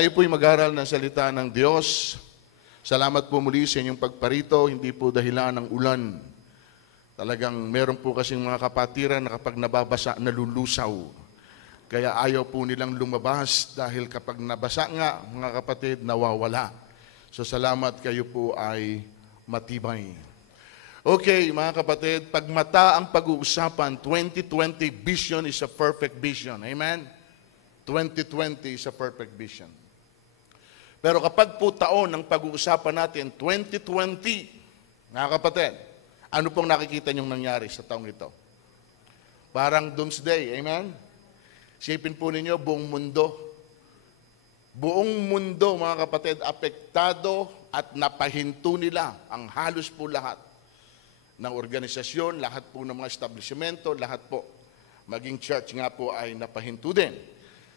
Tayo po'y mag-aral ng salita ng Diyos. Salamat po muli sa inyong pagparito, hindi po dahilan ng ulan. Talagang meron po kasing mga kapatiran na kapag nababasa, nalulusaw. Kaya ayaw po nilang lumabas dahil kapag nabasa nga, mga kapatid, nawawala. So salamat, kayo po ay matibay. Okay, mga kapatid, pag mata ang pag-uusapan, 2020 vision is a perfect vision. Amen? 2020 is a perfect vision. Pero kapag po taon ang pag-uusapan natin, 2020, mga kapatid, ano pong nakikita niyong nangyari sa taong ito? Parang doomsday, amen? Sipin po ninyo, buong mundo. Buong mundo, mga kapatid, apektado at napahinto nila ang halos po lahat ng organisasyon, lahat po ng mga establishmento, lahat po. Maging church nga po ay napahinto din.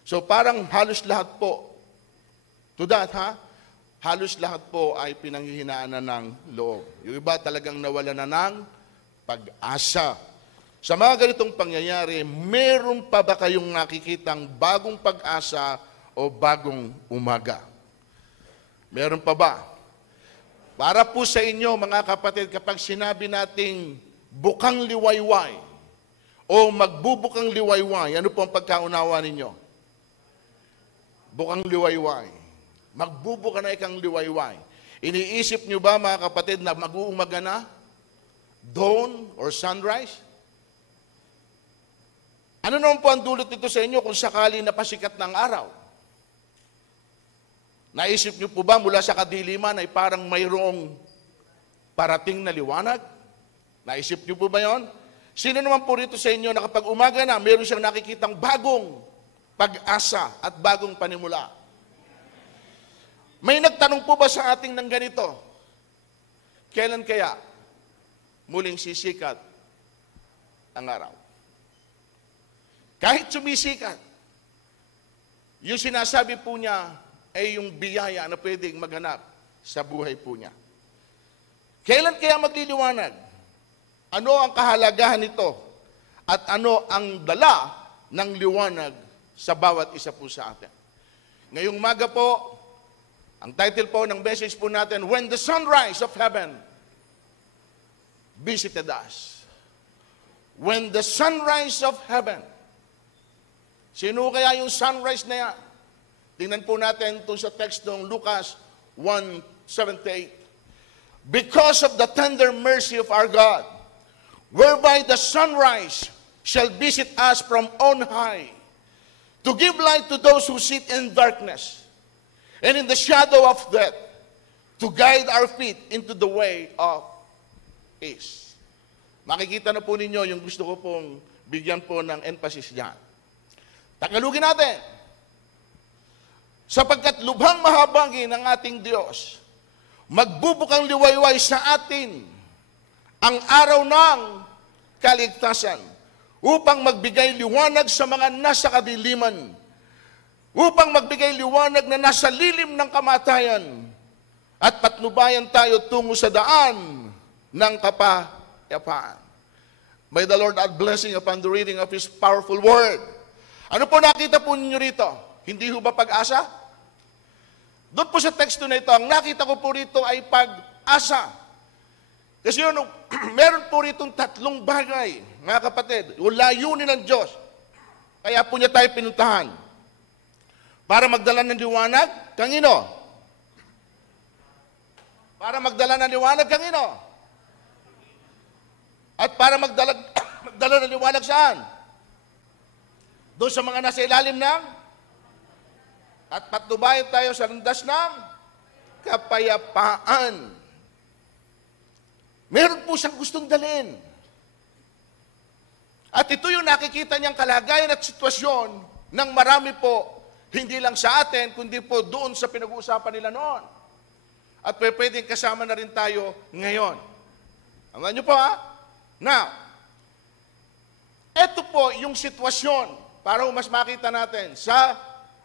So parang halos lahat po, to that, halos lahat po ay pinanghihinaan na ng loob. Yung iba talagang nawala na ng pag-asa. Sa mga ganitong pangyayari, meron pa ba kayong nakikitang bagong pag-asa o bagong umaga? Meron pa ba? Para po sa inyo, mga kapatid, kapag sinabi nating bukang liwayway o magbubukang liwayway, ano po ang pagkaunawa ninyo? Bukang liwayway. Magbubuka na ikang liwayway. Iniisip nyo ba, mga kapatid, na mag-uumaga na? Dawn or sunrise? Ano naman po ang dulot nito sa inyo kung sakali napasikat ng araw? Naisip nyo po ba mula sa kadiliman ay parang mayroong parating na liwanag? Naisip nyo po ba yon? Sino naman po rito sa inyo na kapag umaga na, mayroon siyang nakikitang bagong pag-asa at bagong panimula? May nagtanong po ba sa ating ng ganito? Kailan kaya muling sisikat ang araw? Kahit sumisikat, yung sinasabi po niya ay yung biyaya na pwedeng maghanap sa buhay po niya. Kailan kaya magliliwanag? Ano ang kahalagahan nito? At ano ang dala ng liwanag sa bawat isa po sa atin? Ngayong umaga po, ang title po ng message po natin, When the Sunrise of Heaven Visited Us. When the sunrise of heaven. Sino kaya yung sunrise na yan? Tingnan po natin ito sa text ng Lucas 1:78. Because of the tender mercy of our God, whereby the sunrise shall visit us from on high, to give light to those who sit in darkness, and in the shadow of death, to guide our feet into the way of peace. Makikita na po ninyo yung gusto ko pong bigyan po ng emphasis diyan. Tagalugin natin. Sapagkat lubhang mahabagin ng ating Diyos, magbubukang liwayway sa atin ang araw ng kaligtasan upang magbigay liwanag sa mga nasa kadiliman, upang magbigay liwanag na nasa lilim ng kamatayan at patnubayan tayo tungo sa daan ng kapayapaan. May the Lord add blessing upon the reading of His powerful word. Ano po nakita po ninyo rito? Hindi ho ba pag-asa? Doon po sa teksto na ito, ang nakita ko po rito ay pag-asa. Kasi yun, meron po rito tatlong bagay, mga kapatid, yung layunin ng Diyos. Kaya po niya tayo pinuntahan. Para magdala ng liwanag, kanino? Para magdala ng liwanag, kanino? At para magdala ng liwanag saan? Doon sa mga nasa ilalim ng at patnubayan tayo sa landas ng kapayapaan. Meron po siyang gustong dalhin. At ito yung nakikita niyang kalagayan at sitwasyon ng marami po, hindi lang sa atin, kundi po doon sa pinag-uusapan nila noon. At pwedeng kasama na rin tayo ngayon. Alam niyo po Now, ito po yung sitwasyon para mas makita natin sa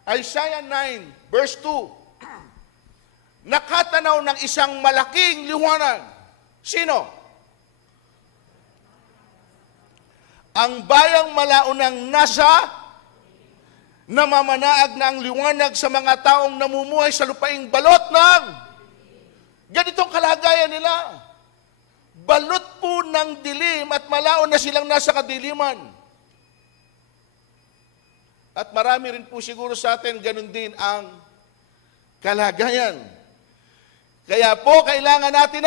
Isaiah 9 verse 2. Nakatanaw ng isang malaking liwanag. Sino? Ang bayang malaunang nasa namamanaag na ang liwanag sa mga taong namumuhay sa lupaing balot ng ganitong kalagayan nila. Balot po ng dilim at malaon na silang nasa kadiliman. At marami rin po siguro sa atin, ganun din ang kalagayan. Kaya po, kailangan natin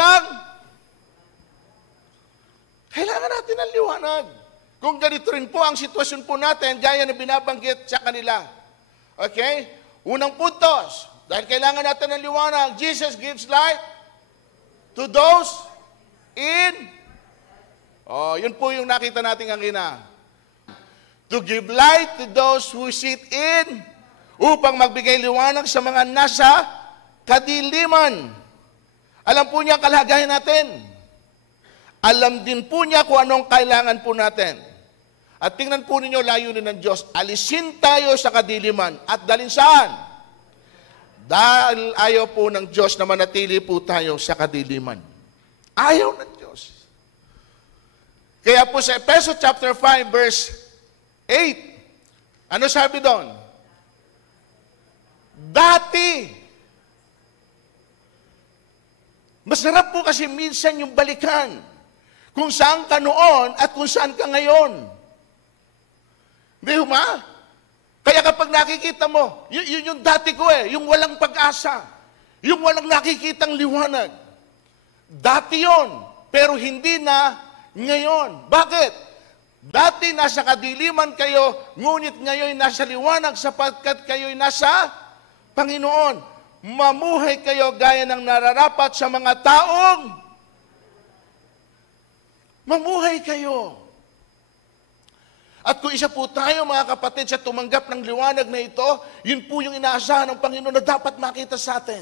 ng liwanag. Kung ganito rin po ang sitwasyon po natin, gaya na binabanggit sa kanila. Okay? Unang puntos, dahil kailangan natin ng liwanag, Jesus gives light to those yun po yung nakita natin kanina. To give light to those who sit in, upang magbigay liwanag sa mga nasa kadiliman. Alam po niya ang kalagayan natin. Alam din po niya kung anong kailangan po natin. At tingnan po ninyo layunin ng Diyos, alisin tayo sa kadiliman at dalhin saan? Dahil ayaw po ng Diyos na manatili po tayo sa kadiliman. Ayaw ng Diyos. Kaya po sa Efeso chapter 5 verse 8, ano sabi doon? Dati. Masarap po kasi minsan yung balikan. Kung saan ka noon at kung saan ka ngayon. Di ba? Kaya kapag nakikita mo, yun yung dati ko yung walang pag-asa, yung walang nakikitang liwanag. Dati yon, pero hindi na ngayon. Bakit? Dati nasa kadiliman kayo, ngunit ngayon nasa liwanag sapagkat kayo'y nasa Panginoon. Mamuhay kayo gaya ng nararapat sa mga taong mamuhay kayo. At kung isa po tayo, mga kapatid, sa tumanggap ng liwanag na ito, yun po yung inaasahan ng Panginoon na dapat makita sa atin.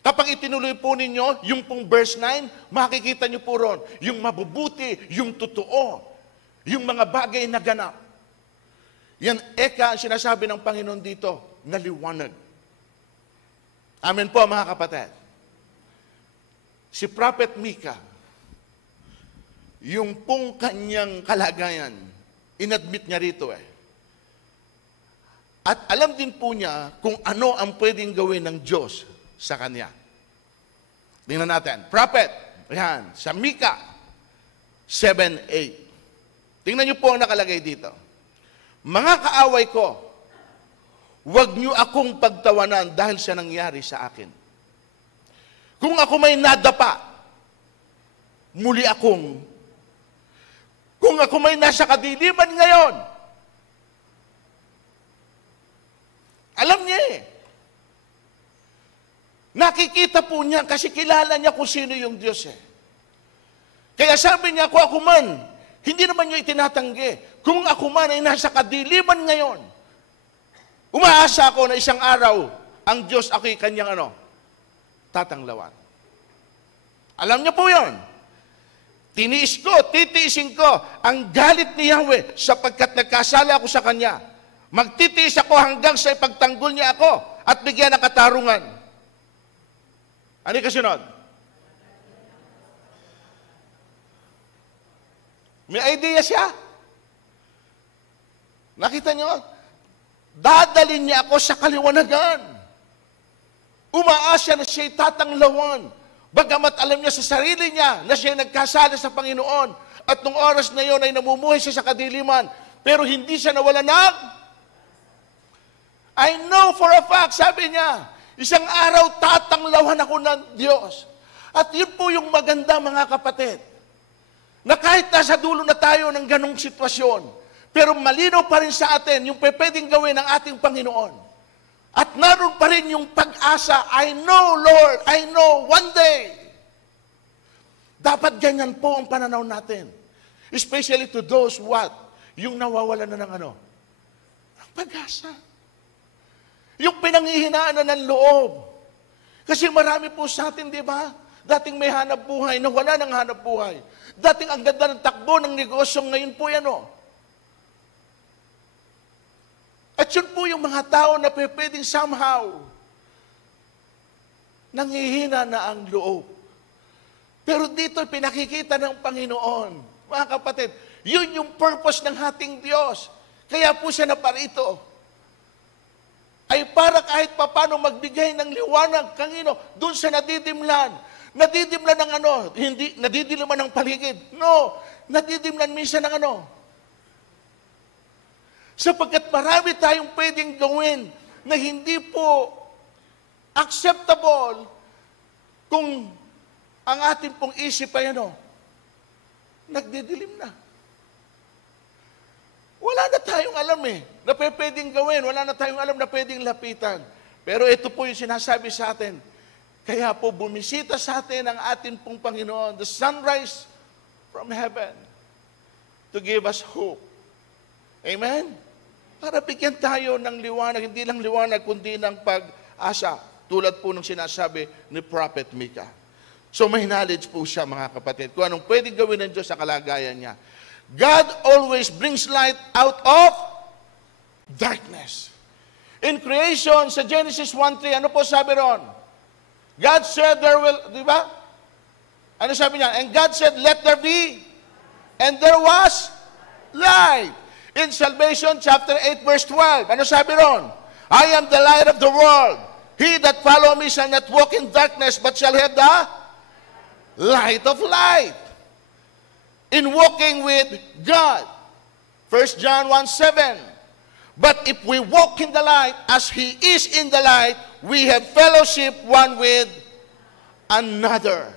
Kapag itinuloy po ninyo, yung pong verse 9, makikita nyo po ron, yung mabubuti, yung totoo, yung mga bagay na ganap. Yan ang sinasabi ng Panginoon dito, na liwanag. Amen po, mga kapatid. Si Prophet Micah, yung pong kanyang kalagayan, inadmit niya rito At alam din po niya kung ano ang pwedeng gawin ng Diyos sa kanya. Tingnan natin. Prophet, yan, sa Micah 7:8. Tingnan niyo po ang nakalagay dito. Mga kaaway ko, huwag niyo akong pagtawanan dahil sa nangyari sa akin. Kung ako may nadapa, muli kung ako may nasa kadiliman ngayon, alam niya Nakikita po niya kasi kilala niya kung sino yung Diyos Kaya sabi niya, kung ako man, hindi naman niyo itinatanggi. Kung ako man ay nasa kadiliman ngayon, umaasa ako na isang araw, ang Diyos ako'y kanyang tatanglawan. Alam niyo po yun. Titiisin ko ang galit ni Yahweh sapagkat nagkasala ako sa Kanya. Magtitiis ako hanggang sa ipagtanggol niya ako at bigyan ng katarungan. Ano yung kasunod? May idea siya. Nakita niyo? Dadalhin niya ako sa kaliwanagan. Umaasya na siya'y tatanglawan. Bagamat alam niya sa sarili niya na siya nagkasala sa Panginoon at nung oras na yon ay namumuhay siya sa kadiliman, pero hindi siya nawala ng I know for a fact, sabi niya, isang araw tatanglawan ako ng Diyos. At yun po yung maganda, mga kapatid, na kahit nasa dulo na tayo ng ganong sitwasyon, pero malinaw pa rin sa atin yung pwedeng gawin ng ating Panginoon. At naroon pa rin yung pag-asa, I know, Lord, I know, one day. Dapat ganyan po ang pananaw natin. Especially to those yung nawawala na ng pag-asa. Yung pinanghihinaan na ng loob. Kasi marami po sa atin, di ba? Dating may hanap buhay, na wala ng hanap buhay. Dating ang ganda ng takbo ng negosyo, ngayon po At yun po yung mga tao na pwedeng somehow nanghihina na ang loob. Pero dito pinakikita ng Panginoon, mga kapatid, yun yung purpose ng ating Diyos. Kaya po siya naparito. ay para kahit papano magbigay ng liwanag kanino doon sa nadidimlan. Nadidimlan ng ano? Hindi nadidiliman ng paligid. No, nadidimlan minsan ng ano? Sapagkat marami tayong pwedeng gawin na hindi po acceptable kung ang ating pong isip ay ano? Nagdidilim na. Wala na tayong alam na pwedeng gawin. Wala na tayong alam na pwedeng lapitan. Pero ito po yung sinasabi sa atin. Kaya po bumisita sa atin ang ating pong Panginoon, the sunrise from heaven, to give us hope. Amen? Para bigyan tayo ng liwanag, hindi lang liwanag, kundi ng pag-asa. Tulad po ng sinasabi ni Prophet Micah. So may knowledge po siya, mga kapatid, kung anong pwedeng gawin ng Diyos sa kalagayan niya. God always brings light out of darkness. In creation, sa Genesis 1:3, ano po sabi ron? God said there will, di ba? Ano sabi niya? And God said, let there be. And there was light. In Salvation, chapter 8, verse 12, ano sabi ron? I am the light of the world. He that follow me shall not walk in darkness, but shall have the light of light. In walking with God. 1 John 1:7. But if we walk in the light, as He is in the light, we have fellowship one with another.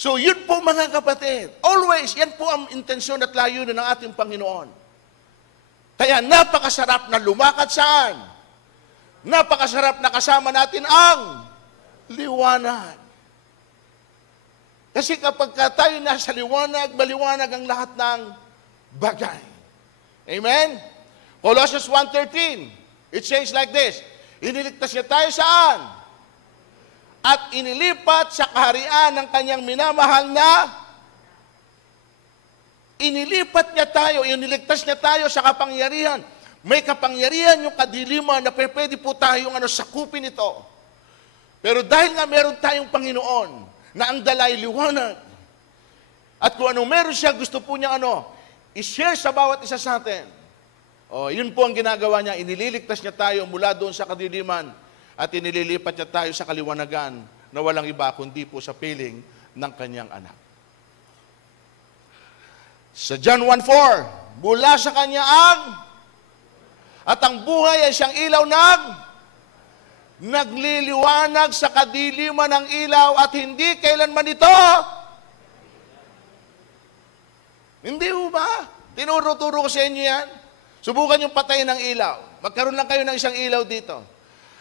So yun po, mga kapatid. Always, yan po ang intensyon at layunin ng ating Panginoon. Kaya napakasarap na lumakad saan? Napakasarap na kasama natin ang liwanag. Kasi kapag tayo nasa liwanag, maliwanag ang lahat ng bagay. Amen? Colossians 1:13, it says like this, iniligtas niya tayo saan? At inilipat sa kaharian ng kanyang minamahal na inilipat niya tayo, iniligtas niya tayo sa kapangyarihan. May kapangyarihan yung kadiliman na pwede po tayong sakupin ito. Pero dahil nga meron tayong Panginoon na ang dalay liwanag, at kung ano meron siya, gusto po niya i-share sa bawat isa sa atin. Yun po ang ginagawa niya, inililigtas niya tayo mula doon sa kadiliman at inililipat niya tayo sa kaliwanagan na walang iba kundi po sa piling ng kanyang anak. Sa John 1:4, mula sa kanya at ang buhay ay siyang ilaw nagliliwanag sa kadiliman ng ilaw at hindi kailanman ito. Hindi ho ba? Tinuro-turo ko sa inyo yan. Subukan yung patayin ng ilaw. Magkaroon lang kayo ng isang ilaw dito.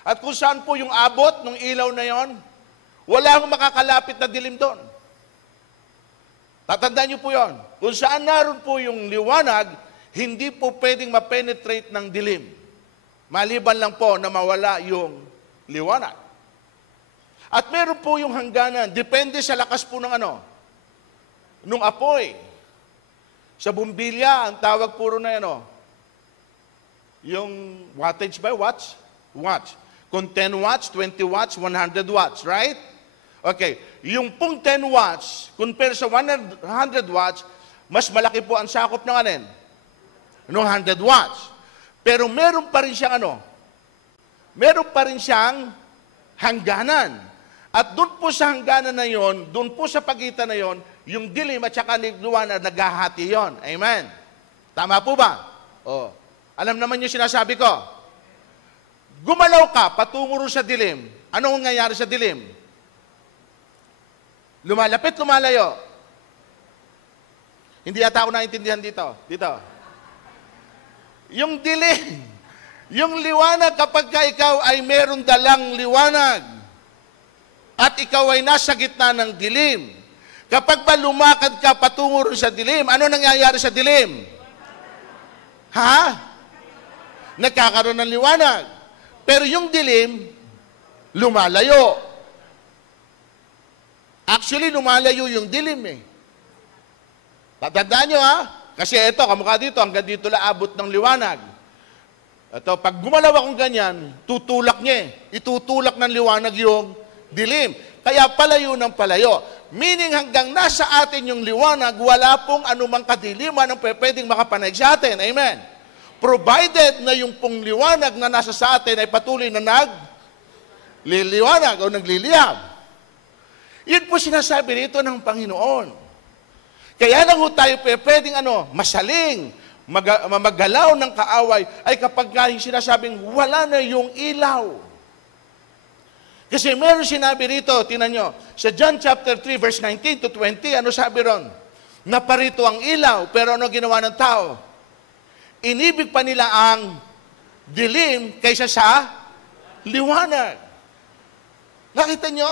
At kung saan po yung abot ng ilaw na yon, wala akong makakalapit na dilim doon. Tatandaan niyo po yon. Kung saan naroon po yung liwanag, hindi po pwedeng ma-penetrate ng dilim. Maliban lang po na mawala yung liwanag. At meron po yung hangganan. Depende sa lakas po ng nung apoy. Sa bumbilya, ang tawag puro na yung wattage by watts? Watts. Kung 10 watts, 20 watts, 100 watts, right? Okay. Yung pong 10 watts, compare sa 100 watts, mas malaki po ang sakop ng ng 100 watts. Pero meron pa rin siyang meron pa rin siyang hangganan. At doon po sa hangganan na yon, doon po sa pagitan na yon, yung dilim at saka liwanag naghahati yon. Amen. Tama po ba? Alam naman yung sinasabi ko. Gumalaw ka, patungo sa dilim. Anong nangyayari sa dilim? Lumalapit, lumalayo. Hindi yata ako naintindihan dito. Yung dilim, yung liwanag, kapag ikaw ay meron dalang liwanag at ikaw ay nasa gitna ng dilim, kapag ba lumakad ka patungo sa dilim, ano nangyayari sa dilim? Nagkakaroon ng liwanag. Pero yung dilim, lumalayo. Actually, lumalayo yung dilim Tatandaan nyo kasi ito, kamukha dito, hanggang dito lang abot ng liwanag. Ito, pag gumalaw akong ganyan, tutulak niya Itutulak ng liwanag yung dilim. Kaya palayo ng palayo. Meaning hanggang nasa atin yung liwanag, wala pong anumang kadiliman ang pwedeng makapanayag sa atin. Amen? provided na yung pong liwanag na nasa sa atin ay patuloy na nagliliwanag o nagliliyab. Yun po sinasabi rito ng Panginoon. Kaya lang ho tayo pwedeng masaling, magalaw ng kaaway ay kapag yung sinasabing wala na yung ilaw. Kasi meron sinabi rito, tingnan nyo, sa John chapter 3 verse 19 to 20, ano sabi ron? Naparito ang ilaw, pero ano ginawa ng tao? Inibig pa nila ang dilim kaysa sa liwanag. Nakita nyo?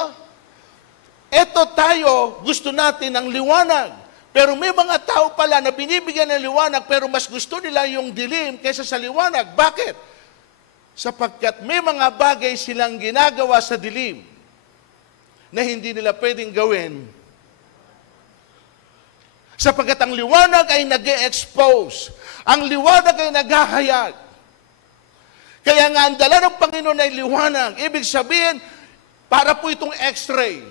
Eto tayo, gusto natin ng liwanag. Pero may mga tao pala na binibigyan ng liwanag pero mas gusto nila yung dilim kaysa sa liwanag. Bakit? Sapagkat may mga bagay silang ginagawa sa dilim na hindi nila pwedeng gawin. Sapagkat ang liwanag ay nag-e-expose. Ang liwanag ay naghahayag. Kaya nga ang dala ng Panginoon ay liwanag. Ibig sabihin, para po itong x-ray.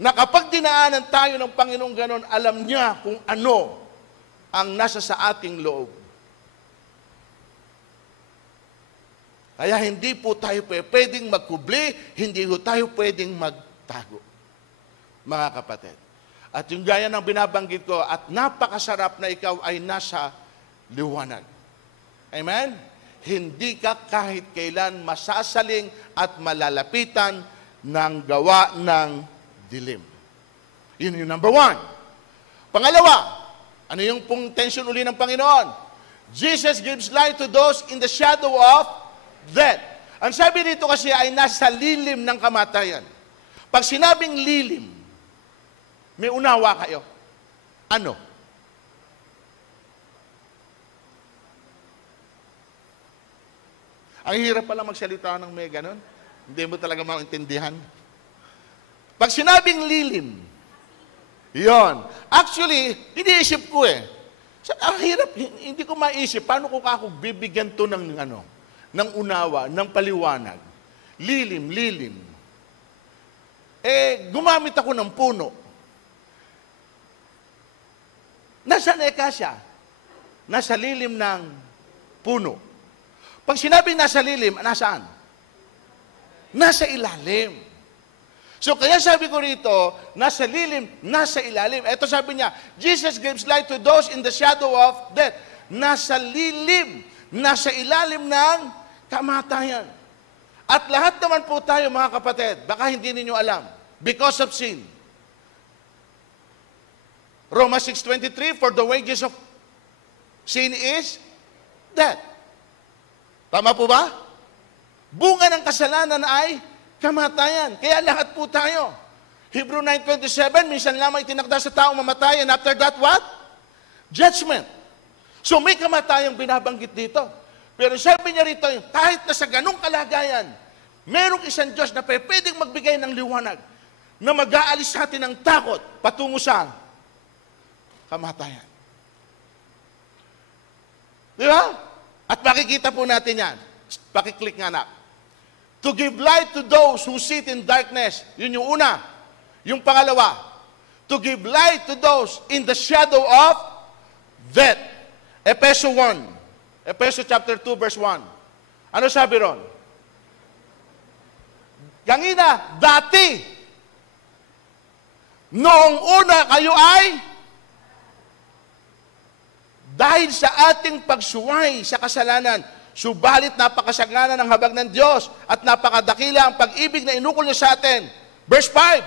Na kapag dinaanan tayo ng Panginoon ganon, alam niya kung ano ang nasa sa ating loob. Kaya hindi po tayo pwedeng magkubli, hindi po tayo pwedeng magtago. Mga kapatid. At yung gaya ng binabanggit ko, at napakasarap na ikaw ay nasa liwanag. Amen? Hindi ka kahit kailan masasaling at malalapitan ng gawa ng dilim. Yun yung number one. Pangalawa, ano yung pong tension uli ng Panginoon? Jesus gives light to those in the shadow of death. Ang sabi dito kasi ay nasa lilim ng kamatayan. Pag sinabing lilim, may unawa kayo. Ano? Ang hirap pala magsalita ng may ganon. Hindi mo talaga maintindihan. Pag sinabing lilim, yon. Actually, iniisip ko ang hirap, hindi ko maisip, paano ko ako bibigyan to ng ng unawa, ng paliwanag. Lilim, lilim. Gumamit ako ng puno. Nasaan siya? Nasa lilim ng puno. Pag sinabing nasa lilim, nasaan? Nasa ilalim. So kaya sabi ko rito, nasa lilim, nasa ilalim. Ito sabi niya, Jesus gives light to those in the shadow of death. Nasa lilim, nasa ilalim ng kamatayan. At lahat naman po tayo mga kapatid, baka hindi ninyo alam, because of sin. Romans 6:23, for the wages of sin is death. Tama po ba? Bunga ng kasalanan ay kamatayan. Kaya lahat po tayo. Hebrew 9:27, minsan lamang itinakda sa taong mamatay, and after that, what? Judgment. So may kamatayang binabanggit dito. Pero sabi niya rito, kahit na sa ganung kalagayan, merong isang Diyos na pwedeng magbigay ng liwanag na mag-aalis sa atin ng takot patungo sa kamatayan. Di ba? At makikita po natin yan. Pakiclick nga na. To give light to those who sit in darkness. Yun yung una. Yung pangalawa, to give light to those in the shadow of death. Efeso 1. Efeso chapter 2 verse 1. Ano sabi ron? Kangina, dati, noong una kayo ay dahil sa ating pagsuway sa kasalanan, subalit napakasagana ng habag ng Diyos at napakadakila ang pag-ibig na inukol niya sa atin. Verse 5.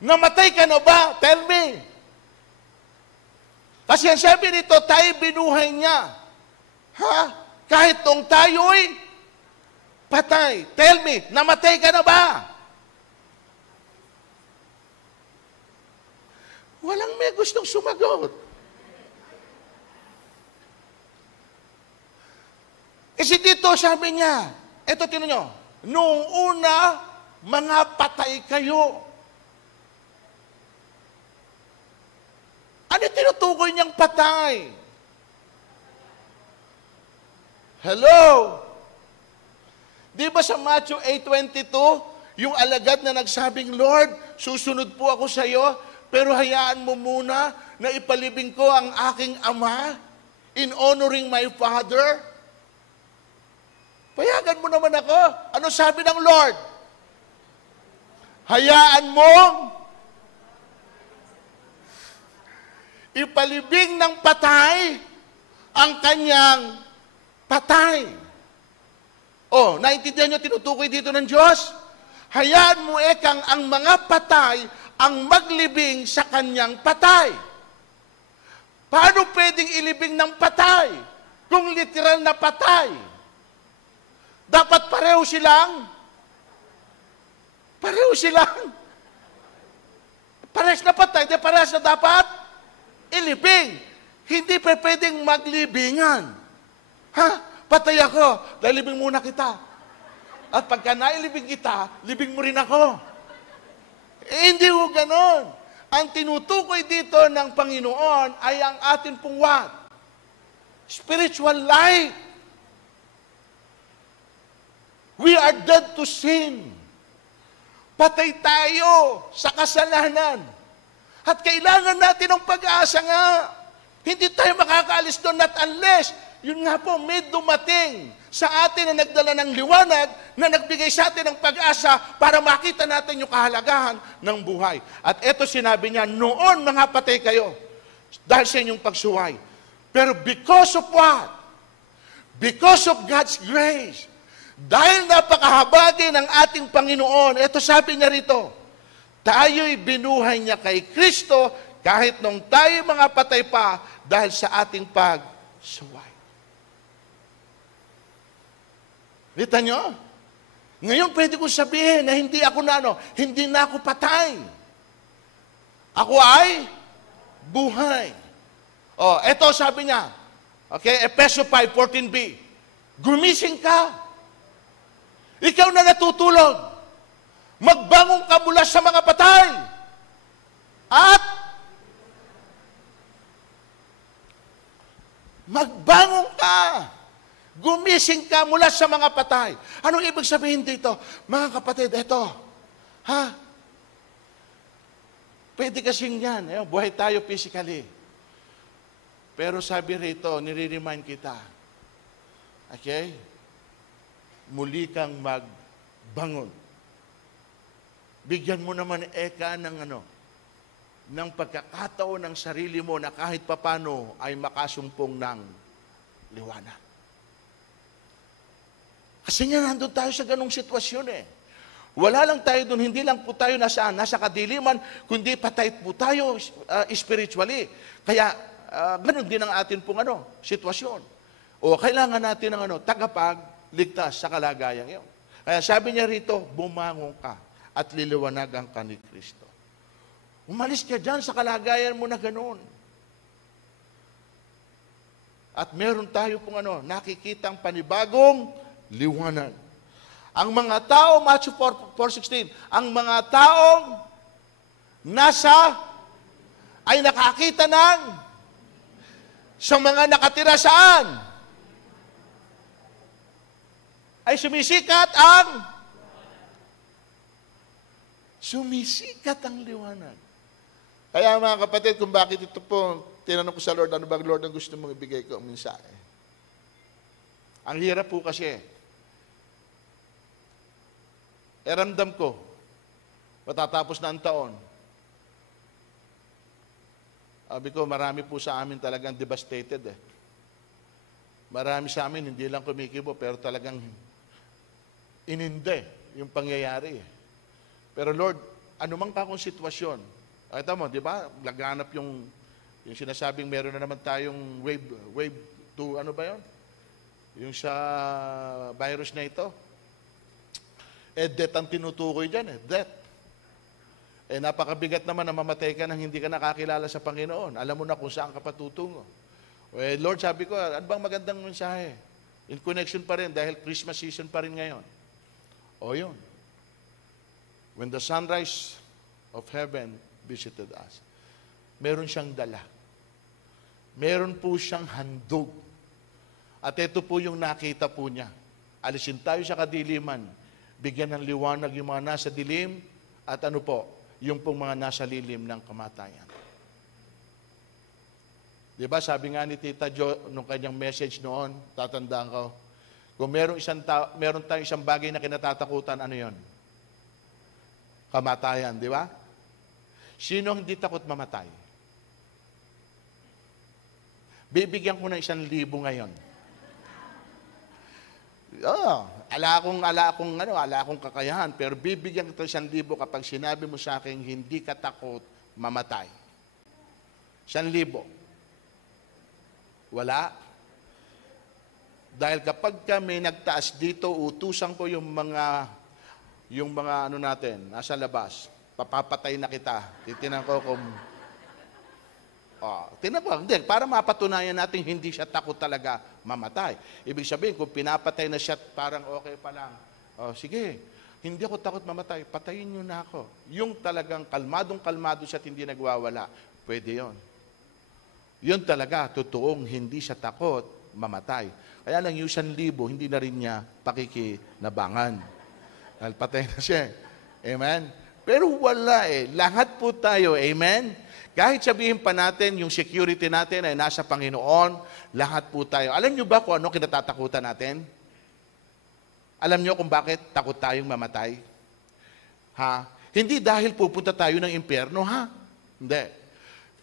Namatay ka na ba? Tell me. Kasi ang sabi nito, tayo binuhay niya. Ha? Kahit tong tayo'y patay. Tell me, namatay ka na ba? Walang may gustong sumagot. Kasi dito sabi niya, eto tinan nyo, noong una, mga patay kayo. Ano tinutukoy niyang patay? Hello? Di ba sa Matthew 8:22, Yung alagad na nagsabing, Lord, susunod po ako sa iyo, pero hayaan mo muna na ipalibing ko ang aking ama in honoring my father. Payagan mo naman ako. Ano sabi ng Lord? Hayaan mong ipalibing ng patay ang kanyang patay. Oh, naintindihan niyo, tinutukoy dito ng Diyos? Hayaan mo ekang ang mga patay ang maglibing sa kanyang patay. Paano pwedeng ilibing ng patay kung literal na patay? Dapat pareho silang parehas na patay, di parehas na dapat ilibing. Hindi pa pwedeng maglibingan. Ha? Patay ako, lalibing muna kita. At pagka nailibing kita, libing mo rin ako. Hindi ho ganon. Ang tinutukoy dito ng Panginoon ay ang atin pong what? Spiritual life. We are dead to sin. Patay tayo sa kasalanan. At kailangan natin ng pag-asa nga. Hindi tayo makakaalis doon not unless, yun nga po, may dumating sa atin na nagdala ng liwanag, na nagbigay sa atin ng pag-asa para makita natin yung kahalagahan ng buhay. At eto sinabi niya, noon mga patay kayo dahil sa inyong pagsuway. Pero because of what? Because of God's grace. Dahil napakahabagin ng ating Panginoon, eto sabi niya rito, tayo'y binuhay niya kay Kristo kahit nung tayo mga patay pa dahil sa ating pagsuway. Kita nyo? Ngayon pwede ko sabihin na hindi ako hindi na ako patay. Ako ay buhay. Oh, eto sabi niya, okay, Efeso 5:14b, gumising ka. Ikaw na natutulog. Magbangon ka mula sa mga patay. At magbangon ka. Gumising ka mula sa mga patay. Anong ibig sabihin dito? Mga kapatid, eto. Ha? Pwede kasing yan. Buhay tayo physically. Pero sabi rito, nire-remind kita. Okay? Muli kang magbangon. Bigyan mo naman eka ng ng pagkakataon ng sarili mo na kahit papano ay makasumpong ng liwanag. Kasi nga nandun tayo sa ganong sitwasyon Wala lang tayo doon, hindi lang po tayo nasa kadiliman, kundi patay po tayo spiritually. Kaya ganun din ang atin pong sitwasyon. O kailangan natin ng tagapagligtas sa kalagayang iyon. Kaya sabi niya rito, bumangon ka at liliwanagan ka ni Kristo. Umalis ka dyan sa kalagayan mo na ganun. At meron tayo pong nakikitang panibagong liwanag. Ang mga tao, Matthew 4:16, ang mga taong ay nakakita sa mga nakatira saan? Ay sumisikat ang liwanag. Kaya mga kapatid, kung bakit ito po, tinanong ko sa Lord, ano ba Lord ang gusto mong ibigay ko ang mensahe? Ang hirap po kasi, ramdam ko, matatapos na ang taon. Sabi ko, marami po sa amin talagang devastated Marami sa amin, hindi lang kumikibo, pero talagang ininde yung pangyayari. Pero Lord, anumang kakong sitwasyon, ito mo, di ba, laganap yung sinasabing meron na naman tayong wave 2, ano ba yun? Yung sa virus na ito. Death ang tinutukoy dyan death. Napakabigat naman na mamatay ka nang hindi ka nakakilala sa Panginoon. Alam mo na kung saan ka patutungo. Lord, sabi ko, ano bang magandang mensahe? In connection pa rin, dahil Christmas season pa rin ngayon. Yun. When the sunrise of heaven visited us, meron siyang dala. Meron po siyang handog. At ito po yung nakita po niya. Alisin tayo sa kadiliman. Bigyan ng liwanag yung mga nasa dilim at ano po, yung pong mga nasa lilim ng kamatayan. Di ba, sabi nga ni Tita Jo, nung kanyang message noon, tatandaan ko, kung meron tayong isang bagay na kinatatakutan, ano yon? Kamatayan, di ba? Sino hindi takot mamatay? Bibigyan ko ng 1,000 ngayon. Ala akong kakayahan, pero bibigyan kita 1,000 kapag sinabi mo sa akin, hindi ka takot mamatay. 1,000. Wala. Dahil kapag kami nagtaas dito, utusan ko yung mga ano natin, nasa labas, papapatay na kita. Titinan ko kung, hindi, para mapatunayan natin hindi siya takot talaga mamatay. Ibig sabihin, kung pinapatay na siya, parang okay pa lang. Sige, hindi ako takot mamatay, patayin niyo na ako. Yung talagang kalmadong-kalmado siya at hindi nagwawala, pwede yon. Yun talaga, totoong hindi siya takot mamatay. Kaya lang yung 1,000, hindi na rin niya pakikinabangan. Dahil patay na siya. Amen? Pero wala Lahat po tayo, amen? Kahit sabihin pa natin, yung security natin ay nasa Panginoon, lahat po tayo. Alam nyo ba kung ano kinatatakutan natin? Alam nyo kung bakit takot tayong mamatay? Hindi dahil pupunta tayo ng impyerno, Hindi.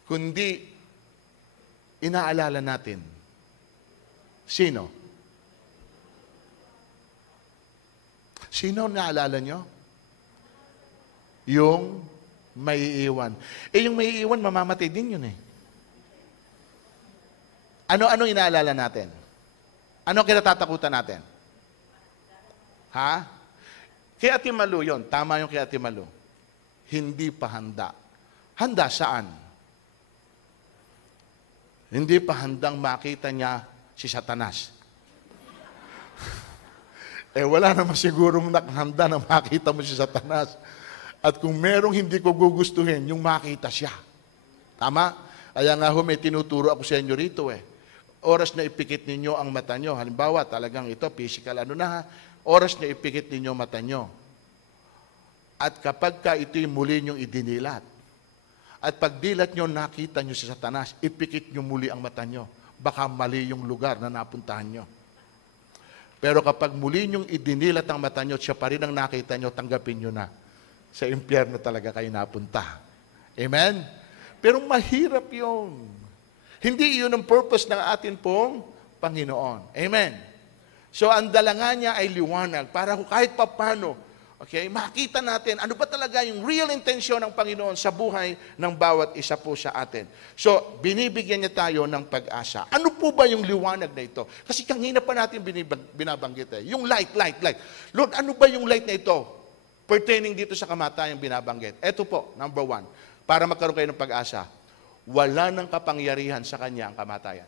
Kundi, inaalala natin. Sino? Sino naalala nyo? Yung may iiwan. Yung may iiwan, mamamatay din yun Ano inaalala natin? Ano kinatatakutan natin? Kay Ate Malu yun. Tama yung kay Ate Malu. Hindi pa handa. Handa saan? Hindi pa handang makita niya si Satanas. Wala naman sigurong nakahanda na makita mo si Satanas. At kung merong hindi ko gugustuhin, yung makita siya. Tama? Kaya nga may tinuturo ako sa inyo rito Oras na ipikit ninyo ang mata nyo. Halimbawa, talagang ito, physical, oras na ipikit ninyo mata nyo. At kapag ito'y muli nyong idinilat, at pagdilat nyo, nakita nyo si Satanas, ipikit nyo muli ang mata nyo. Baka mali yung lugar na napuntahan nyo. Pero kapag muli nyong idinilat ang mata nyo, siya pa rin ang nakita nyo, tanggapin nyo na. Sa impyerno talaga kayo napunta. Amen? Pero mahirap yun. Hindi yun ang purpose ng atin pong Panginoon. Amen? So, ang dalangan niya ay liwanag para kahit papano, makita natin ano ba talaga yung real intention ng Panginoon sa buhay ng bawat isa po sa atin. So, binibigyan niya tayo ng pag-asa. Ano po ba yung liwanag na ito? Kasi kanina pa natin binabanggit Yung light. Lord, ano ba yung light na ito? Pertaining dito sa kamatayang binabanggit. Ito po, number 1, para magkaroon kayo ng pag-asa, wala nang kapangyarihan sa kanya ang kamatayan.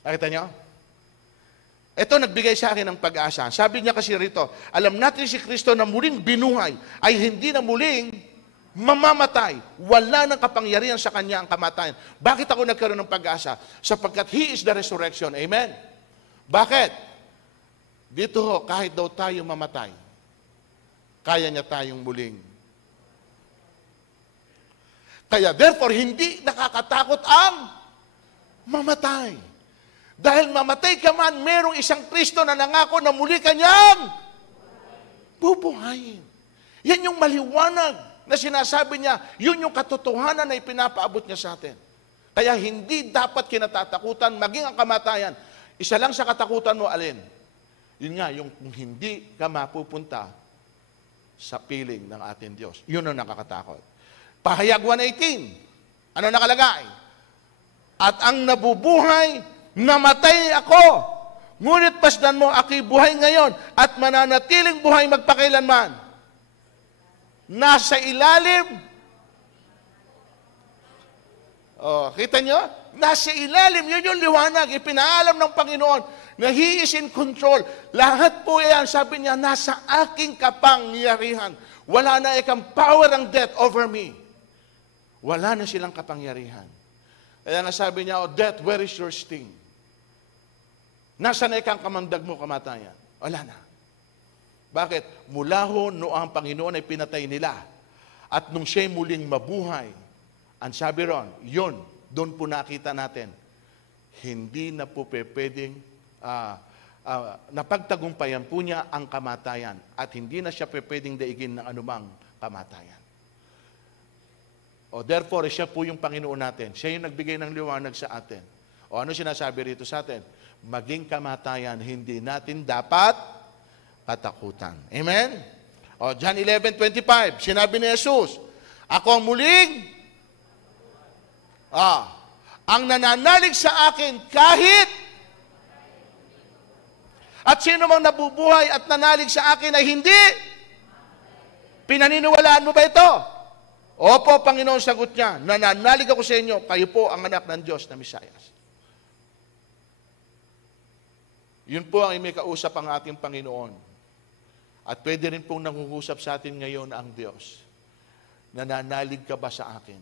Nakita niyo? Ito nagbigay sa akin ng pag-asa. Sabi niya kasi rito, alam natin si Kristo na muling binuhay ay hindi na muling mamamatay. Wala nang kapangyarihan sa kanya ang kamatayan. Bakit ako nagkaroon ng pag-asa? Sapagkat He is the resurrection. Amen? Bakit? Dito kahit daw tayo mamatay, kaya niya tayong muling. Kaya therefore, hindi nakakatakot ang mamatay. Dahil mamatay ka man, merong isang Kristo na nangako na muli kanyang bubuhayin. Yan yung maliwanag na sinasabi niya, yun yung katotohanan na ipinapaabot niya sa atin. Kaya hindi dapat kinatatakutan, maging ang kamatayan. Isa lang sa katakutan mo, alin? Yun nga, yung kung hindi ka mapupunta sa piling ng ating Diyos. Yun ang nakakatakot. Pahayag 1:18. Ano nakalagay? At ang nabubuhay, namatay ako. Ngunit pasdan mo, ako'y buhay ngayon at mananatiling buhay magpakailanman. Nasa ilalim. Kita nyo? Nasa ilalim. Yun yung liwanag. Ipinaalam ng Panginoon na He is in control. Lahat po yan, sabi niya, nasa aking kapangyarihan. Wala na ikang power ang death over me. Wala na silang kapangyarihan. Kaya nga sabi niya, death, where is your sting? Nasa na ikang kamandag mo kamatayan? Wala na. Bakit? Mula ho noong ang Panginoon ay pinatay nila. At nung siya'y muling mabuhay, ang sabi ron, yun, doon po nakita natin, hindi na po pwedeng napagtagumpayan po niya ang kamatayan at hindi na siya pwedeng daigin ng anumang kamatayan. Therefore, siya po yung Panginoon natin. Siya yung nagbigay ng liwanag sa atin. Ano sinasabi rito sa atin? Maging kamatayan, hindi natin dapat katakutan. Amen? John 11:25, sinabi ni Jesus, ako ang muling, ang nananalig sa akin kahit, at sino mang nabubuhay at nanalig sa akin ay hindi, pinaniniwalaan mo ba ito? Opo, Panginoon, sagot niya, nananalig ako sa inyo, kayo po ang anak ng Diyos na Mesiyas. Yun po ang may kausap ang ating Panginoon. At pwede rin pong nangungusap sa atin ngayon ang Diyos. Nananalig ka ba sa akin?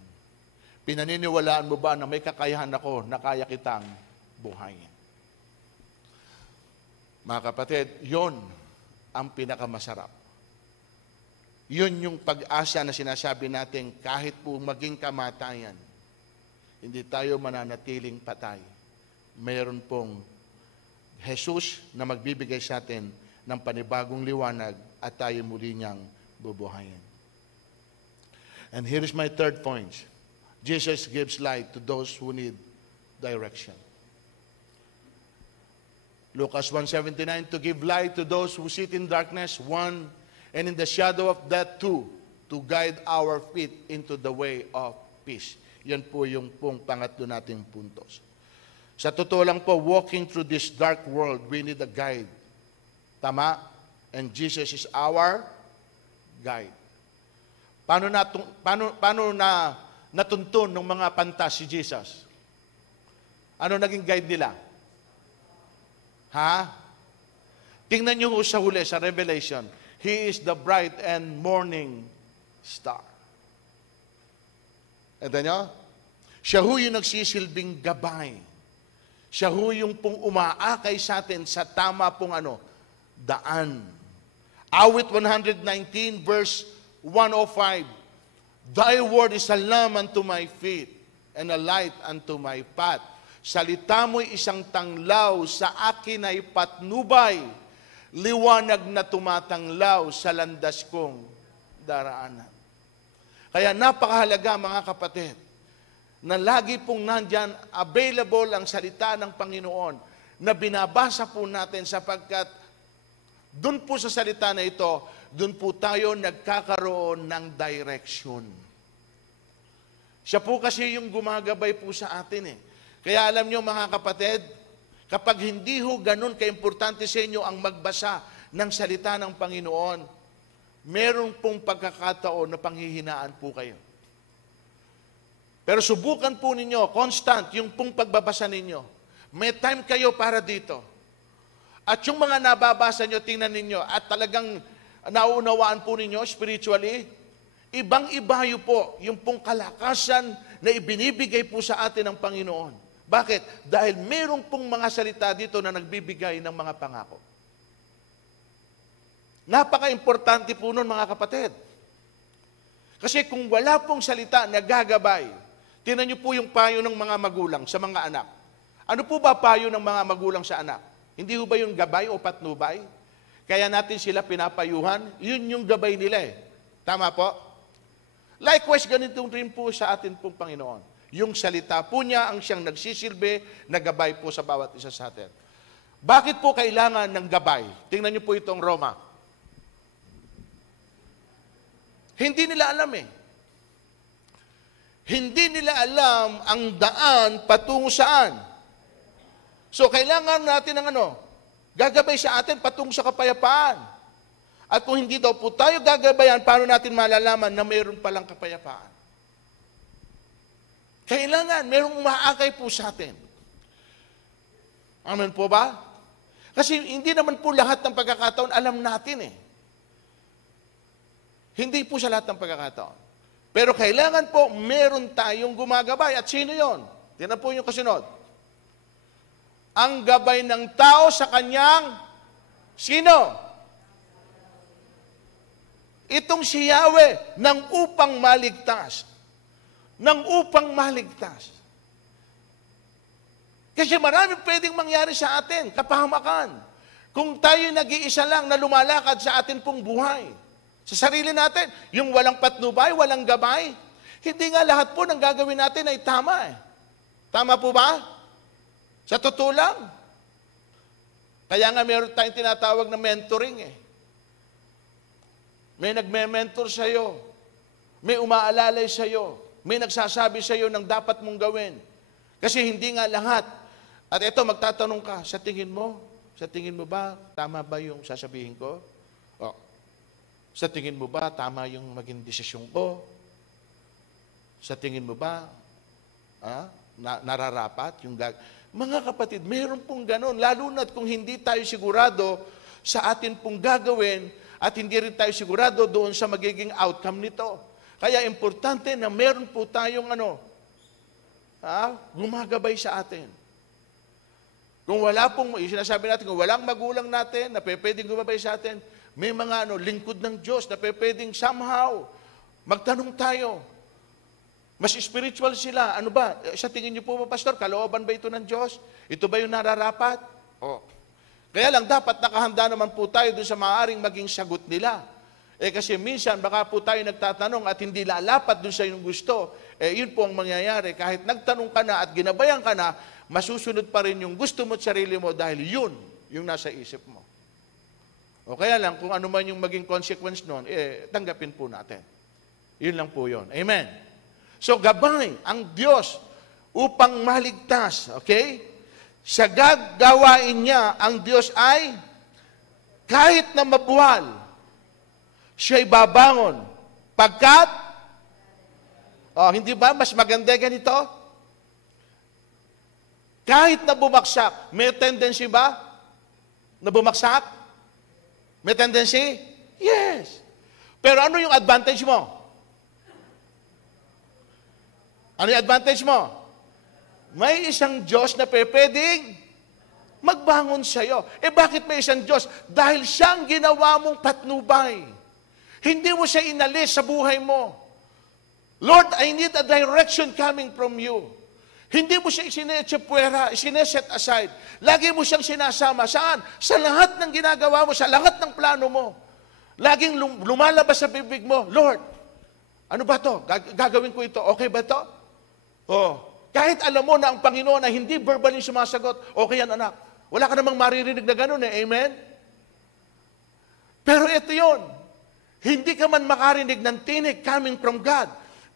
Pinaniniwalaan mo ba na may kakayahan ako na kaya kitang buhayin? Mga kapatid, yun ang pinakamasarap. Yun yung pag-asa na sinasabi natin kahit po maging kamatayan, hindi tayo mananatiling patay. Mayroon pong Jesus na magbibigay sa atin ng panibagong liwanag at tayo muli niyang bubuhayin. And here is my third point. Jesus gives light to those who need direction. Lucas 1:79, to give light to those who sit in darkness, one, and in the shadow of death, two, to guide our feet into the way of peace. Yan po yung pangatlo nating puntos. Sa totoo lang po, walking through this dark world, we need a guide. Tama? And Jesus is our guide. Paano na natuntun ng mga pantas si Jesus? Ano naging guide nila? Tingnan niyo sa huli, sa Revelation. He is the bright and morning star. Ito nyo? Siya ho yung nagsisilbing gabay. Siya ho yung pong umaakay sa atin sa tama pong daan. Awit 119 verse 105. Thy word is a lamp unto my feet and a light unto my path. Salita mo'y isang tanglaw, sa akin ay patnubay, liwanag na tumatanglaw sa landas kong daraanan. Kaya napakahalaga mga kapatid, na lagi pong nandyan available ang salita ng Panginoon na binabasa po natin sapagkat doon po sa salita na ito, doon po tayo nagkakaroon ng direction. Siya po kasi yung gumagabay po sa atin . Kaya alam nyo mga kapatid, kapag hindi ho ganun kaimportante sa inyo ang magbasa ng salita ng Panginoon, meron pong pagkakataon na panghihinaan po kayo. Pero subukan po ninyo, constant, yung pong pagbabasa ninyo. May time kayo para dito. At yung mga nababasa nyo, tingnan ninyo, at talagang nauunawaan po ninyo spiritually, ibang-iba po yung pong kalakasan na ibinibigay po sa atin ng Panginoon. Bakit? Dahil mayroong pong mga salita dito na nagbibigay ng mga pangako. Napaka-importante po nun mga kapatid. Kasi kung wala pong salita na gagabay, tingnan niyo po yung payo ng mga magulang sa mga anak. Ano po ba payo ng mga magulang sa anak? Hindi ho ba yung gabay o patnubay? Kaya natin sila pinapayuhan, yun yung gabay nila . Tama po? Likewise, ganito rin po sa atin pong Panginoon. Yung salita po niya ang siyang nagsisilbi na gabay po sa bawat isa sa atin. Bakit po kailangan ng gabay? Tingnan niyo po itong Roma. Hindi nila alam . Hindi nila alam ang daan patungo saan. So, kailangan natin ng gagabay sa atin patungo sa kapayapaan. At kung hindi daw po tayo gagabayan, paano natin malalaman na mayroon palang kapayapaan? Kailangan, mayroong umaakay po sa atin. Amen po ba? Kasi hindi naman po lahat ng pagkakataon alam natin . Hindi po sa lahat ng pagkakataon. Pero kailangan po, meron tayong gumagabay. At sino yon? Tingnan po yung kasunod. Ang gabay ng tao sa kanyang, sino? Itong si Yahweh nang upang maligtas. Nang upang maligtas. Kasi maraming pwedeng mangyari sa atin, kapahamakan. Kung tayo nag-iisa lang na lumalakad sa atin pong buhay. Sa sarili natin, yung walang patnubay, walang gabay, hindi nga lahat po ng gagawin natin ay tama eh. Tama po ba? Sa totoo lang. Kaya nga meron tayong tinatawag na mentoring eh. May nagme-mentor sa'yo. May umaalalay sa'yo. May nagsasabi sa'yo ng dapat mong gawin. Kasi hindi nga lahat. At ito, magtatanong ka, sa tingin mo ba, tama ba yung sasabihin ko? O, sa tingin mo ba, tama yung maging desisyon ko? Sa tingin mo ba, nararapat yung Mga kapatid, meron pong ganon. Lalo na't kung hindi tayo sigurado sa atin pong gagawin at hindi rin tayo sigurado doon sa magiging outcome nito. Kaya importante na meron po tayong gumagabay sa atin. Kung wala pong, sinasabi natin, kung walang magulang natin na pwedeng gumabay sa atin, may mga lingkod ng Diyos na pwedeng somehow magtanong tayo. Mas spiritual sila. Ano ba? Sa tingin niyo po, Pastor, kalooban ba ito ng Diyos? Ito ba yung nararapat? Kaya lang, dapat nakahanda naman po tayo doon sa maaaring maging sagot nila. Kasi minsan, baka po tayo nagtatanong at hindi lalapat doon sa inyong gusto. Yun po ang mangyayari. Kahit nagtanong ka na at ginabayan ka na, masusunod pa rin yung gusto mo at sarili mo dahil yun yung nasa isip mo. O kaya lang, kung ano man yung maging consequence nun, tanggapin po natin. Yun lang po yun. Amen. So, gabay ang Diyos upang maligtas. Okay? Sa gagawain niya, ang Diyos ay kahit na mabuwal, siya'y babangon. Pagkat, hindi ba mas maganda ganito? Kahit na bumagsak, may tendency ba na bumagsak? May tendency? Yes. Pero ano yung advantage mo? Ano yung advantage mo? May isang Diyos na pwedeng magbangon sa'yo. Bakit may isang Diyos? Dahil siyang ginawa mong patnubay. Hindi mo siya inalis sa buhay mo. Lord, I need a direction coming from you. Hindi mo siya isineset aside. Lagi mo siyang sinasama. Saan? Sa lahat ng ginagawa mo, sa lahat ng plano mo. Laging lumalabas sa bibig mo, Lord, ano ba to? Gagawin ko ito. Okay ba to? Kahit alam mo na ang Panginoon na hindi verbally sumasagot, okay yan anak. Wala ka namang maririnig na ganun Amen? Pero ito yun. Hindi ka man makarinig ng tinig coming from God.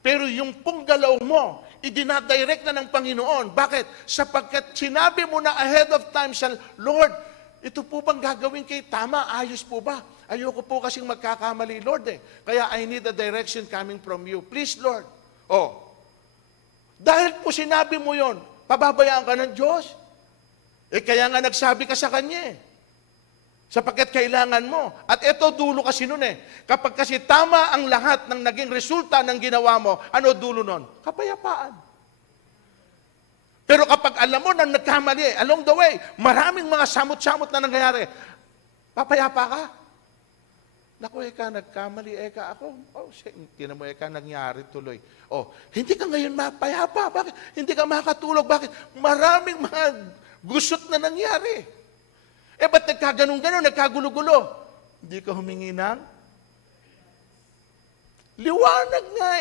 Pero yung pong galaw mo, idinadirect na ng Panginoon. Bakit? Sapagkat sinabi mo na ahead of time sa Lord, ito po bang gagawin kay tama? Ayos po ba? Ayoko po kasing magkakamali, Lord Kaya I need a direction coming from you. Please, Lord. Dahil po sinabi mo yon, pababayaan ka ng Diyos. Kaya nga nagsabi ka sa Kanya sapagkat kailangan mo. At ito dulo kasi nun Kapag kasi tama ang lahat ng naging resulta ng ginawa mo, ano dulo nun? Kapayapaan. Pero kapag alam mo na nagkamali, along the way, maraming mga samot-samot na nangyayari, papayapa ka. Naku, nagkamali, ako. Tinan mo, nangyari tuloy. Hindi ka ngayon mapayapa. Bakit? Hindi ka makatulog. Bakit? Maraming mga gusot na nangyari. Ba't nagkaganon-ganon, nagkagulo-gulo? Hindi ka humingi ng liwanag nga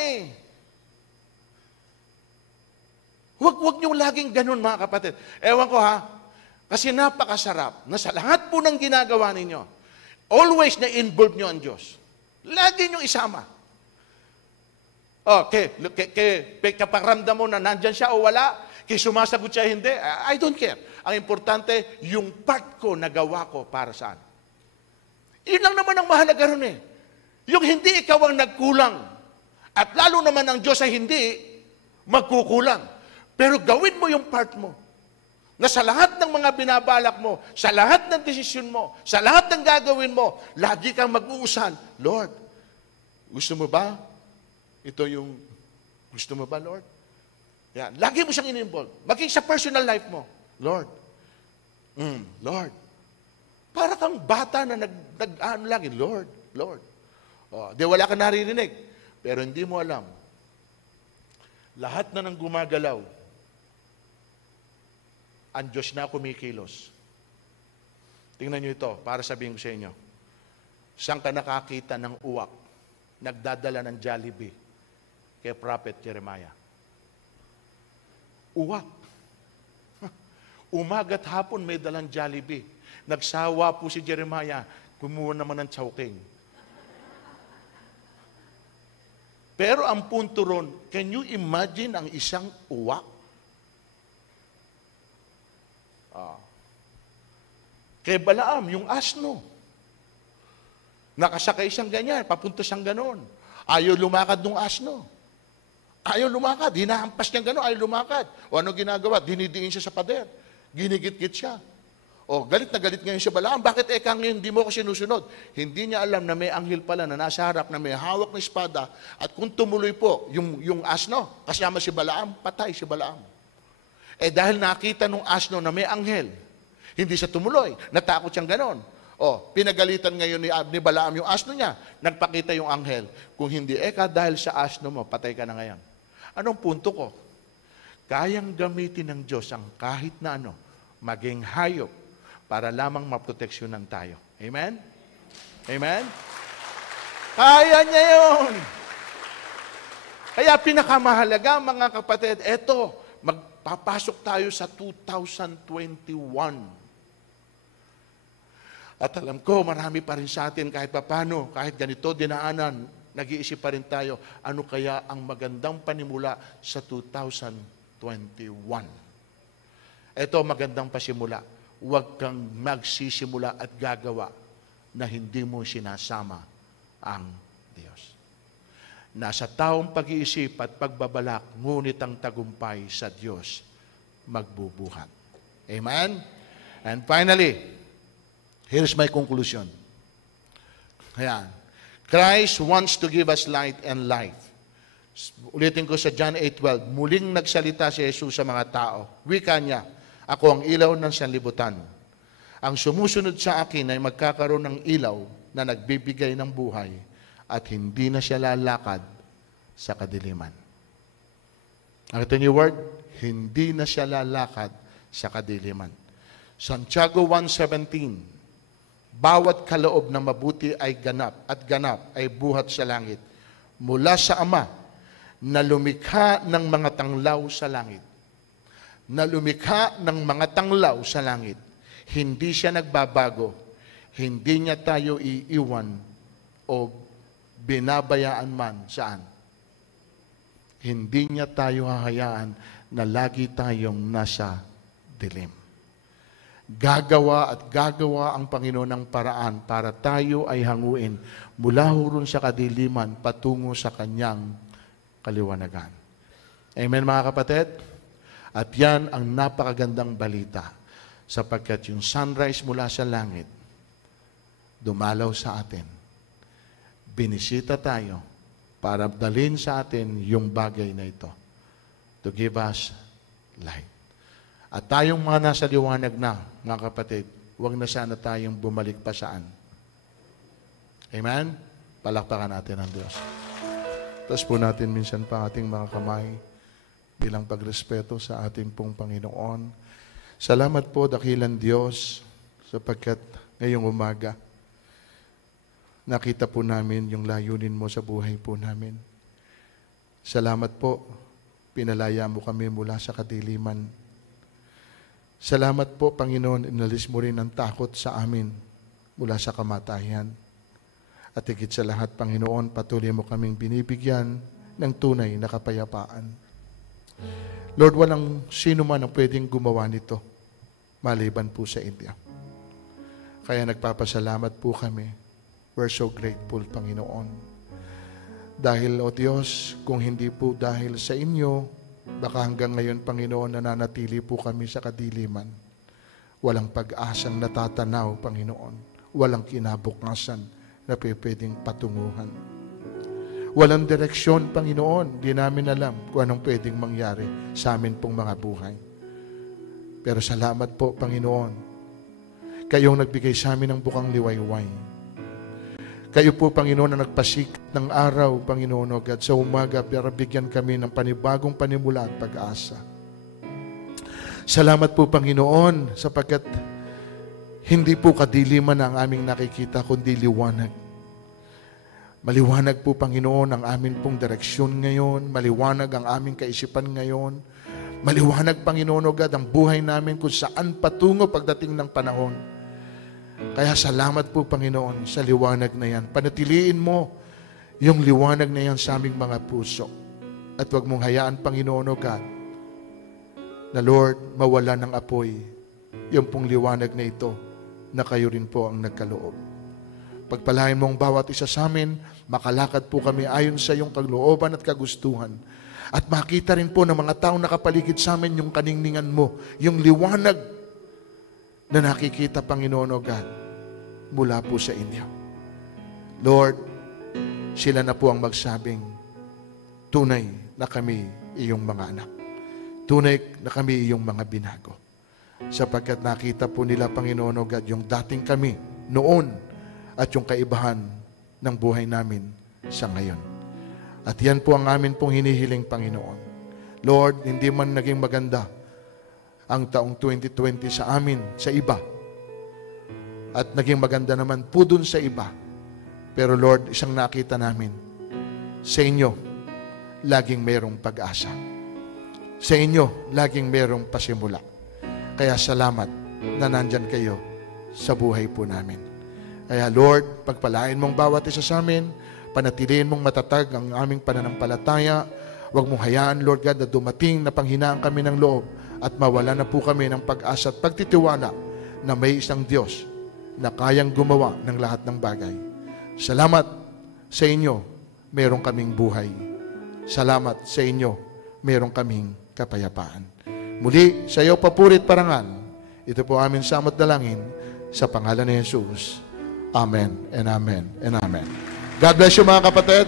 Huwag niyong laging ganun, mga kapatid. Ewan ko kasi napakasarap na sa lahat po ng ginagawa ninyo, always na-involve niyo ang Diyos. Lagi niyong isama. Kapag ramdam mo na nandyan siya o wala, kaya sumasagot siya hindi, I don't care. Ang importante, yung part ko nagawa ko para saan. Yun lang naman ang mahalaga ron Yung hindi ikaw ang nagkulang. At lalo naman ang Diyos ay hindi magkukulang. Pero gawin mo yung part mo. Na sa lahat ng mga binabalak mo, sa lahat ng desisyon mo, sa lahat ng gagawin mo, lagi kang mag-uusan, Lord, gusto mo ba? Ito yung, gusto mo ba, Lord? Yan. Lagi mo siyang in-involve. Maging sa personal life mo, Lord, Lord. Para kang bata na lagi, Lord, Lord. Di wala ka naririnig. Pero hindi mo alam. Lahat na ng gumagalaw, ang Diyos na kumikilos. Tingnan nyo ito, para sabihin ko sa inyo. Saan ka nakakita ng uwak? Nagdadala ng Jollibee kay Prophet Jeremiah. Uwak. Umaga't hapon may dalang Jollibee. Nagsawa po si Jeremiah, kumuha naman ng chowking. Pero ang punto ron, can you imagine ang isang uwak? Kay Balaam, yung asno. Nakasakay siyang ganyan, papunta siyang ganon. Ayaw lumakad ng asno. Ayaw lumakad, hinahampas niyang ganon, ayaw lumakad. O ano ginagawa? Dinidiin siya sa pader. Ginigit-git siya. Galit na galit ngayon si Balaam. Bakit ngayon hindi mo ako sinusunod? Hindi niya alam na may anghel pala na nasa harap na may hawak na espada at kung tumuloy po yung asno, kasama si Balaam, patay si Balaam. Dahil nakita nung asno na may anghel, hindi siya tumuloy. Natakot siyang ganon. Pinagalitan ngayon ni Balaam yung asno niya. Nagpakita yung anghel. Kung hindi, dahil sa asno mo, patay ka na ngayon. Anong punto ko? Kayang gamitin ng Diyos ang kahit na maging hayop para lamang maproteksyonan tayo. Amen? Amen? Kaya niya yun. Kaya pinakamahalaga, mga kapatid, magpapasok tayo sa 2021. At alam ko, marami pa rin sa atin kahit papano, kahit ganito dinaanan, nag-iisip pa rin tayo, ano kaya ang magandang panimula sa 2021? Ito, magandang pasimula. Huwag kang magsisimula at gagawa na hindi mo sinasama ang Diyos. Nasa taong pag-iisip at pagbabalak, ngunit ang tagumpay sa Diyos magbubuhat. Amen? And finally, here's my conclusion. Ayan. Christ wants to give us light and life. Ulitin ko sa John 8:12, muling nagsalita si Jesus sa mga tao. Wika niya, ako ang ilaw ng sanlibutan. Ang sumusunod sa akin ay magkakaroon ng ilaw na nagbibigay ng buhay at hindi na siya lalakad sa kadiliman. Ang ito niyo word, hindi na siya lalakad sa kadiliman. Santiago 1:17, bawat kaloob na mabuti ay ganap at ganap ay buhat sa langit mula sa Ama na lumikha ng mga tanglaw sa langit. Na lumikha ng mga tanglaw sa langit. Hindi siya nagbabago. Hindi niya tayo iiwan o binabayaan man saan. Hindi niya tayo hahayaan na lagi tayong nasa dilim. Gagawa at gagawa ang Panginoon ng paraan para tayo ay hanguin mula huron sa kadiliman patungo sa kanyang kaliwanagan. Amen, mga kapatid? At yan ang napakagandang balita sapagkat yung sunrise mula sa langit dumalaw sa atin. Binisita tayo para dalhin sa atin yung bagay na ito to give us light. At tayong mga nasa liwanag na, mga kapatid, huwag na sana tayong bumalik pa saan. Amen? Palakpakan natin ang Diyos. Tapos po natin minsan pa ating mga kamay bilang pagrespeto sa ating pong Panginoon. Salamat po, dakilang Diyos, sapagkat ngayong umaga, nakita po namin yung layunin mo sa buhay po namin. Salamat po, pinalaya mo kami mula sa kadiliman. Salamat po, Panginoon, inalis mo rin ang takot sa amin mula sa kamatayan. At higit sa lahat, Panginoon, patuloy mo kaming binibigyan ng tunay na kapayapaan. Lord, walang sino man ang pwedeng gumawa nito maliban po sa India. Kaya nagpapasalamat po kami. We're so grateful, Panginoon. Dahil, O Diyos, kung hindi po dahil sa inyo, baka hanggang ngayon, Panginoon, nananatili po kami sa kadiliman. Walang pag-asang natatanaw, Panginoon. Walang kinabukasan na pwedeng patunguhan. Walang direksyon, Panginoon. Di namin alam kung anong pwedeng mangyari sa amin pong mga buhay. Pero salamat po, Panginoon. Kayong nagbigay sa amin ng bukang liwayway. Kayo po, Panginoon, na nagpasikat ng araw, Panginoon, O God, sa umaga, para bigyan kami ng panibagong panimula at pag-asa. Salamat po, Panginoon, sapagkat hindi po kadiliman ang aming nakikita, kundi liwanag. Maliwanag po, Panginoon, ang aming pong direksyon ngayon. Maliwanag ang aming kaisipan ngayon. Maliwanag, Panginoon, O God, ang buhay namin kung saan patungo pagdating ng panahon. Kaya salamat po, Panginoon, sa liwanag na yan. Panatiliin mo yung liwanag na yan sa aming mga puso. At huwag mong hayaan, Panginoon, O God, na Lord, mawala ng apoy yung pong liwanag na ito na kayo rin po ang nagkaloob. Pagpalain mong bawat isa sa amin, makalakad po kami ayon sa iyong kaglooban at kagustuhan. At makita rin po ng mga taong nakapaligid sa amin yung kaningningan mo, yung liwanag na nakikita, Panginoon, O God, mula po sa inyo. Lord, sila na po ang magsabing, tunay na kami iyong mga anak. Tunay na kami iyong mga binago. Sapagkat nakita po nila, Panginoon, O God, yung dating kami noon at yung kaibahan ng buhay namin sa ngayon. At yan po ang amin pong hinihiling, Panginoon. Lord, hindi man naging maganda ang taong 2020 sa amin, sa iba. At naging maganda naman po dun sa iba. Pero Lord, isang nakita namin, sa inyo, laging mayroong pag-asa. Sa inyo, laging mayroong pasimula. Kaya salamat na nandyan kayo sa buhay po namin. Kaya Lord, pagpalain mong bawat isa sa amin, panatiliin mong matatag ang aming pananampalataya. Huwag mong hayaan, Lord God, na dumating na panghinaan kami ng loob at mawala na po kami ng pag-asa at pagtitiwala na may isang Diyos na kayang gumawa ng lahat ng bagay. Salamat sa inyo, meron kaming buhay. Salamat sa inyo, meron kaming kapayapaan. Muli, sa iyo papurit parangal. Ito po aming samot dalangin sa pangalan ni Jesus. Amen and amen and amen. God bless you, mga kapatid.